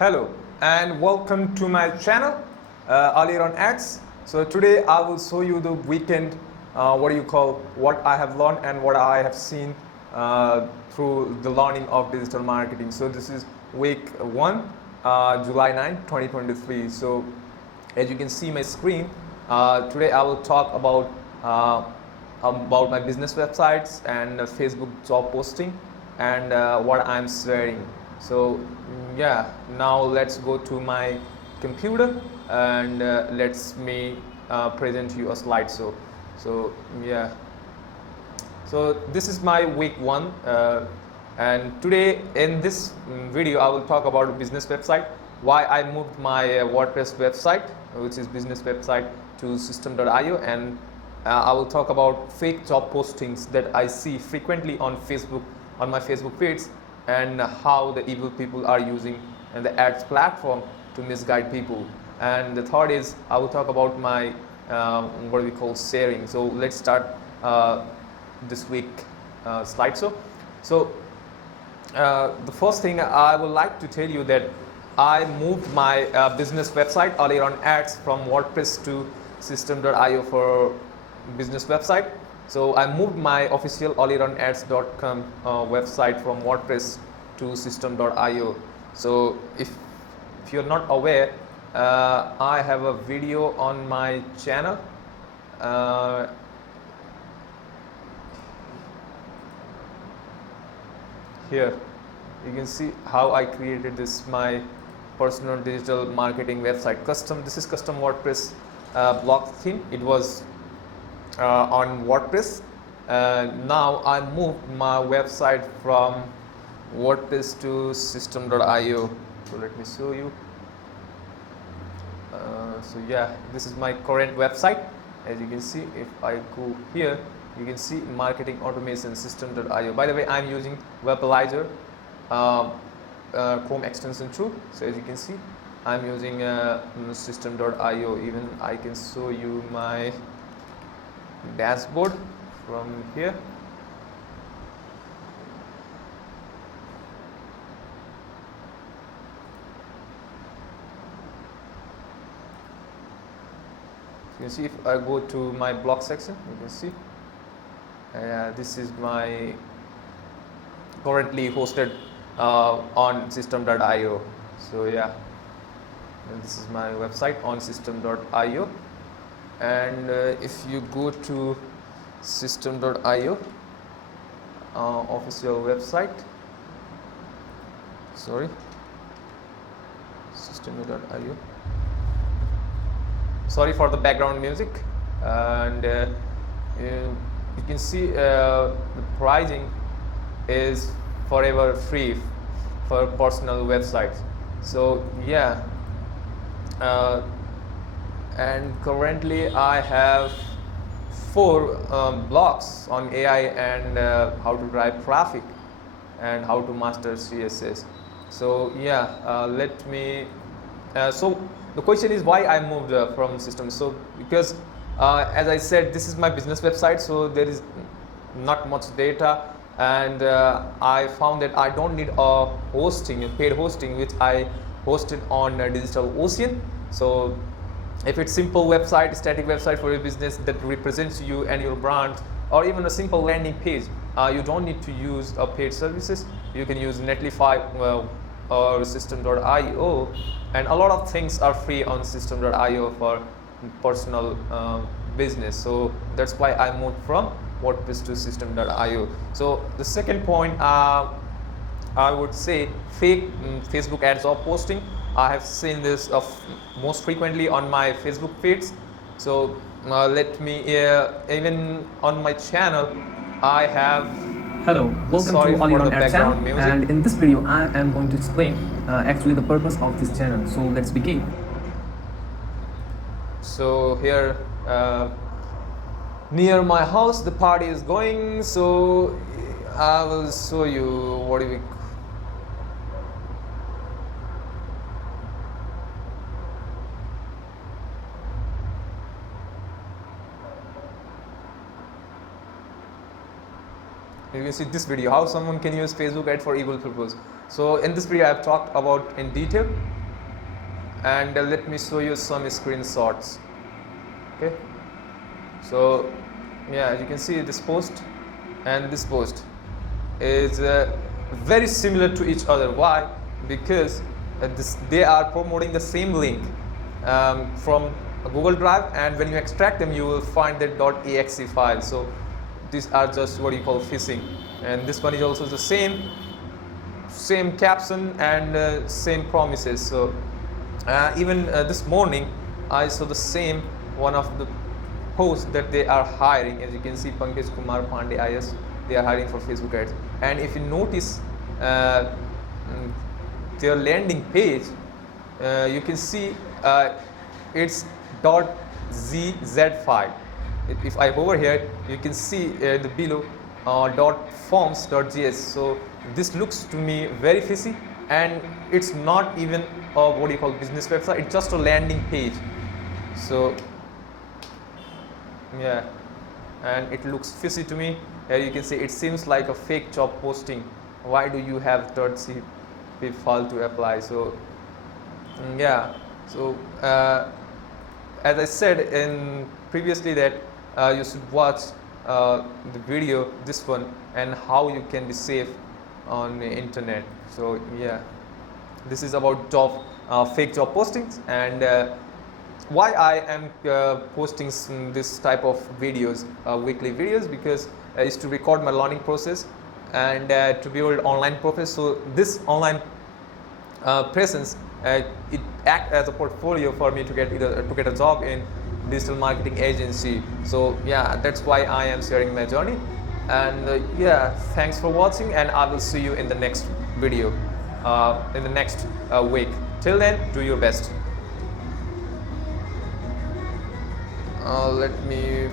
Hello and welcome to my channel earlier on ads. So today I will show you the weekend what I have learned and what I have seen through the learning of digital marketing. So this is week 1, July 9, 2023. So as you can see my screen, today I will talk about my business websites and Facebook job posting and what I'm sharing. So yeah, now let's go to my computer and let's me present you a slideshow. So yeah, so this is my week 1 and today in this video I will talk about a business website, why I moved my WordPress website, which is business website, to system.io, and I will talk about fake job postings that I see frequently on Facebook, on my Facebook feeds, and how the evil people are using and the ads platform to misguide people. And the third is I will talk about my what we call sharing. So let's start this week slideshow. So the first thing I would like to tell you that I moved my business website earlier on ads from WordPress to system.io for business website. So I moved my official allieronads.com website from WordPress to system.io. So if you're not aware, I have a video on my channel. Here you can see how I created this, my personal digital marketing website. This is custom WordPress blog theme. It was on WordPress. Now I moved my website from WordPress to system.io. So let me show you. So yeah, this is my current website. As you can see, if I go here, you can see marketing automation system.io. By the way, I'm using Webalizer Chrome extension too. So as you can see, I'm using system.io. Even I can show you my dashboard from here. You can see if I go to my blog section, you can see this is my currently hosted on system.io. So yeah, and this is my website on system.io. And if you go to system.io official website, system.io, sorry for the background music, and you can see the pricing is forever free for personal websites. So yeah, and currently I have 4 blogs on AI and how to drive traffic and how to master CSS. So yeah, let me so the question is why I moved from system. So because as I said, this is my business website, so there is not much data, and I found that I don't need a paid hosting, which I hosted on DigitalOcean. So if it's simple website, static website for your business that represents you and your brand, or even a simple landing page, you don't need to use paid services. You can use Netlify or system.io, and a lot of things are free on system.io for personal business. So that's why I moved from WordPress to system.io. So the second point, I would say fake Facebook ads or posting. I have seen this most frequently on my Facebook feeds. So let me even on my channel I have. Hello, welcome to All Your Own Ads channel, and in this video I am going to explain actually the purpose of this channel. So let's begin. So here near my house the party is going, so I will show you what do we. You can see this video, how someone can use Facebook ad for evil purpose. So in this video I have talked about in detail and let me show you some screenshots. Okay, so yeah, as you can see, this post and this post is very similar to each other. Why? Because they are promoting the same link from Google Drive, and when you extract them you will find that .exe file. So these are just what you call phishing, and this one is also the same caption and same promises. So even this morning I saw the same one of the posts that they are hiring. As you can see, Pankaj Kumar Pandey IS, they are hiring for Facebook ads. And if you notice their landing page, you can see it's .zz file. If I hover here, you can see the below .forms.js. So this looks to me very fishy, and it's not even a what you call business website, it's just a landing page. So yeah, and it looks fishy to me. Here you can see it seems like a fake job posting. Why do you have .cpp file to apply? So yeah, so as I said in previously that you should watch the video, this one, and how you can be safe on the internet. So yeah, this is about fake job postings, and why I am posting this type of videos, weekly videos, because is to record my learning process and to build online process. So this online presence, it act as a portfolio for me to get a job in digital marketing agency. So yeah, that's why I am sharing my journey. And yeah, thanks for watching, and I will see you in the next video in the next week. Till then, do your best. Let me